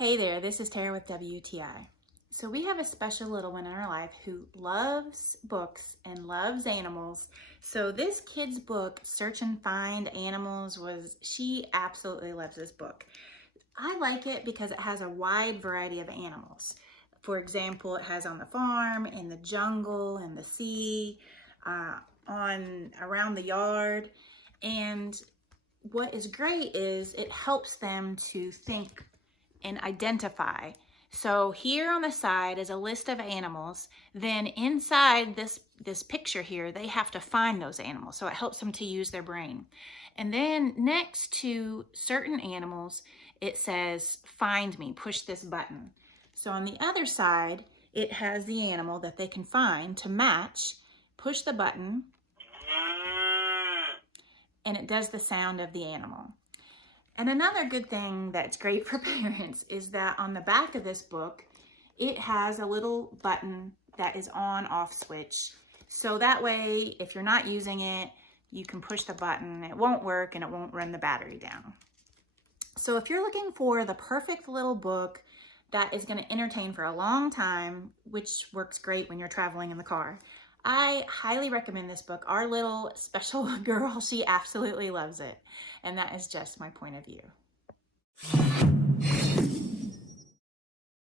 Hey there, this is Tara with WTI. So we have a special little one in our life who loves books and loves animals. So this kid's book, Search and Find Animals, she absolutely loves this book. I like it because it has a wide variety of animals. For example, it has on the farm, in the jungle, in the sea, around the yard. And what is great is it helps them to think and identify. So here on the side is a list of animals. Then inside this picture here, they have to find those animals. So it helps them to use their brain. And then next to certain animals, it says, find me, push this button. So on the other side, it has the animal that they can find to match, push the button, and it does the sound of the animal. And another good thing that's great for parents is that on the back of this book, it has a little button that is on-off switch. So that way, if you're not using it, you can push the button, it won't work and it won't run the battery down. So if you're looking for the perfect little book that is going to entertain for a long time, which works great when you're traveling in the car, I highly recommend this book. Our little special girl, she absolutely loves it. And that is just my point of view.